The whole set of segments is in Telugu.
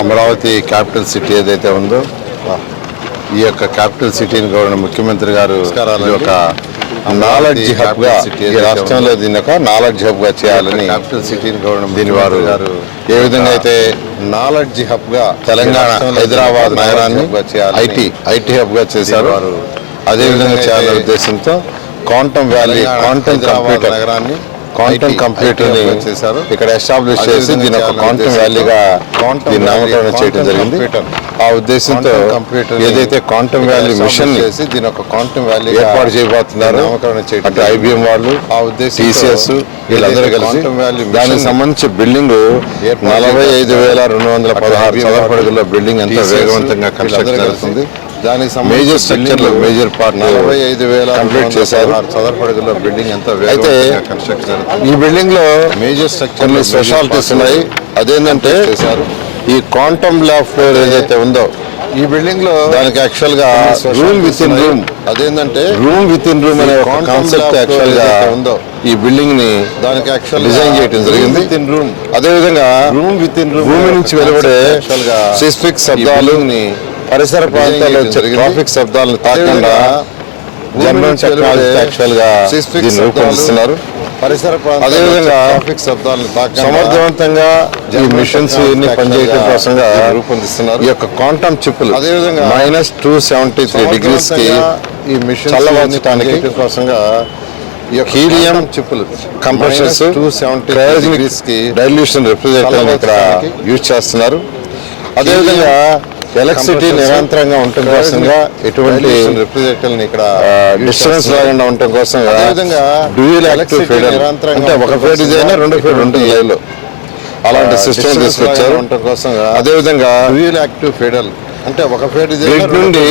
అమరావతి క్యాపిటల్ సిటీ ఏదైతే ఉందో ఈ యొక్క క్యాపిటల్ సిటీని కూడా ముఖ్యమంత్రి గారు ఒక నాలెడ్జ్ హబ్ గా ఈ రాష్ట్రంలో దీన్ని ఒక నాలెడ్జ్ హబ్ గా చేయాలని క్యాపిటల్ సిటీని గవర్నమెంట్ దీని వారు ఏ విధంగా అయితే నాలెడ్జ్ హబ్ గా తెలంగాణ హైదరాబాద్ నగరాన్ని ఐటీ హబ్ గా చేశారు, అదే విధంగా చేయాలనే ఉద్దేశంతో క్వాంటమ్ వ్యాలీ కంప్యూటర్ నగరాన్ని కంప్యూటర్ చేశారు. ఇక్కడ ఎస్టాబ్లిష్ చేసి దీని ఒక క్వాంటమ్ వ్యాలీగా దీన్ని నామకరణం చేయడం జరిగింది. ఆ ఉద్దేశంతో ఏదైతే క్వాంటమ్ వ్యాలీ మిషన్ చేసి దీని ఒక క్వాంటమ్ వ్యాలీ ఏర్పాటు చేయబోతున్నారు నామకరణం చేయడం. అటు ఐబిఎం వాళ్ళు, ఆ ఉద్దేశం TCS వీళ్ళందరూ కలిసి దానికి సంబంధించి బిల్డింగ్ 45,216 చదరపు అడుగుల బిల్డింగ్ ఎంతో వేగవంతంగా కన్స్ట్రక్షన్ జరుగుతుంది. దానికి major structure major part 45,000 complete చేశారు. చదరపు అడుగుల బిల్డింగ్ ఎంతో అయితే ఈ బిల్డింగ్ లో మేజర్ స్ట్రక్చర్ స్పెషాలిటీస్ ఉన్నాయి. అదేంటంటే ఈ క్వాంటమ్ ల్యాబ్ ఫ్లోర్ ఏదైతే ఉందో ఈ బిల్డింగ్ లో దానికి యాక్చువల్ గా రూమ్ విత్ ఇన్ రూమ్, అదేంటంటే రూమ్ విత్ ఇన్ రూమ్ అనే ఒక కాన్సెప్ట్ యాక్చువల్ గా ఉందో ఈ బిల్డింగ్ ని దానికి యాక్చువల్ డిజైన్ చేయడం జరిగింది. అదే విధంగా రూమ్ విత్ ఇన్ రూమ్ భూమి నుంచి వెలువడే సిస్మిక్ శబ్దాలు పరిసర ప్రాంతాల్లో ట్రాఫిక్ శబ్దాలను తాకుండా జర్మన్ టెక్నాలజీ యాక్చువల్ గా దీన్ని రూపొందిస్తున్నారు. పరిసర అదేవిధంగా ట్రాఫిక్ శబ్దాలను సమర్థవంతంగా ఈ మిషన్స్ పనిచేయడం కోసంగా రూపొందిస్తున్నారు. ఈ యొక్క క్వాంటమ్ చిప్పులు అదేవిధంగా -273 degrees కి ఈ మిషన్ చల్లవచ్చటానికి కోసంగా హీలియం చిప్పులు కంప్రెషర్స్ 270 degrees కి డైల్యూషన్ రిఫ్రిజిరేటర్ ఇక్కడ యూజ్ చేస్తున్నారు. అదేవిధంగా ఎలక్ట్రిసిటీ నిరంతరంగా ఉండటం కోసంగా ఎటువంటి రిఫ్రిజిరేటర్ని ఇక్కడ డిస్టర్బెన్స్ లేకుండా ఉండటం కోసం డ్యూయల్ యాక్టివ్ ఫీడర్ అంటే ఒక ఫీడ్ అయినా 2 ఫీడ్ ఉంటుంది లైవ్ లో, అలాంటి సిస్టమ్ తీసుకొచ్చారు ఉండటం కోసం. అదేవిధంగా డ్యూయల్ యాక్టివ్ ఫీడర్ అంటే ఒక ఫీడ్ గ్రిడ్ నుండి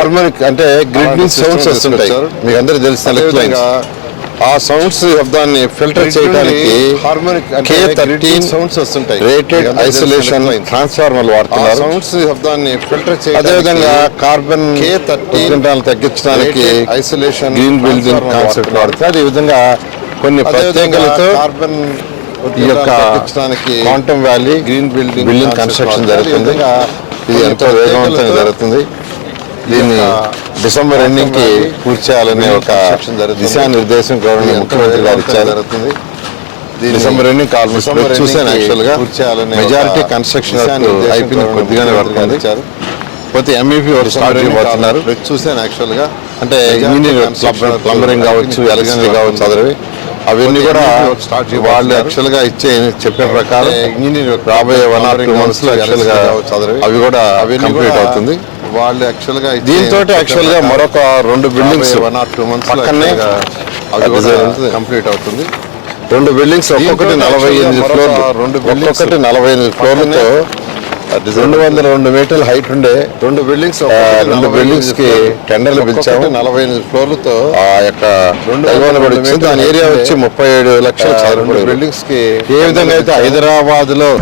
హార్మోనిక్ అంటే గ్రిడ్ నుంచి సౌండ్స్ వస్తుంటాయి, మీకు అందరికీ తెలిసిన ఆ సౌండ్స్ శబ్దాన్ని ఫిల్టర్ చేయడానికి K13 సౌండ్స్ వస్తుంటాయి రేటెడ్ ఐసోలేషన్ ట్రాన్స్ఫార్మర్ వాడుతున్నారు. సౌండ్స్ శబ్దాన్ని ఫిల్టర్ చేయడానికి అదేవిధంగా కార్బన్ K13 తగ్గించడానికి ఐసోలేషన్ గ్రీన్ బిల్డింగ్ కాన్సెప్ట్ వాడుతున్నారు. ఈ విధంగా కొన్ని ప్రత్యేకతలతో కార్బన్ ఈ యొక్క quantum valley green building construction జరుగుతుంది. ఇది ఎంతో వేగవంతంగా జరుగుతుంది. దీన్ని డిసెంబర్ ఎండింగ్ కి పూర్తి చేయాలనే ఒక దిశానిర్దేశం గవర్నమెంట్ ముఖ్యమంత్రి గారు ఇచ్చారు. డిసెంబర్ ఎండింగ్ చూసాను యాక్చువల్ గా మెజారిటీ కన్స్ట్రక్షన్ అయిపోయింది, కొద్దిగానే పడుతుంది. పోతే MEP వర్క్ స్టార్ట్ చేయబోతున్నారు చూసాను యాక్చువల్ గా. అంటే ఇంజనీరింగ్ ప్లంబరింగ్ కావచ్చు, ఎలక్ట్రిసిటీ కావచ్చు, అదరవి అవన్నీ కూడా వాళ్ళు యాక్చువల్ గా చెప్పే ప్రకారం ఇంజనీరింగ్ రాబోయే 1 or 2 months లో యాక్చువల్ గా అవి కూడా కంప్లీట్ అవుతుంది. వాళ్ళు యాక్చువల్ గా దీంతో యాక్చువల్ గా మరొక 2 బిల్డింగ్స్ 1 or 2 months పక్కనే కంప్లీట్ అవుతుంది. 2 బిల్డింగ్స్ ఒక్కొక్కటి 48 ఫ్లోర్లు, ఒక్కొక్కటి 48 ఫ్లోర్లతో 202 మీటర్ల హైట్ ఉండే 2 బిల్డింగ్స్ 2 బిల్డింగ్స్ కి టెండర్లు పిలిచాము. 48 ఫ్లోర్లతో ఆ యొక్క దాని ఏరియా వచ్చి 37 లక్షల బిల్డింగ్స్ కి ఏ విధంగా అయితే హైదరాబాద్ లో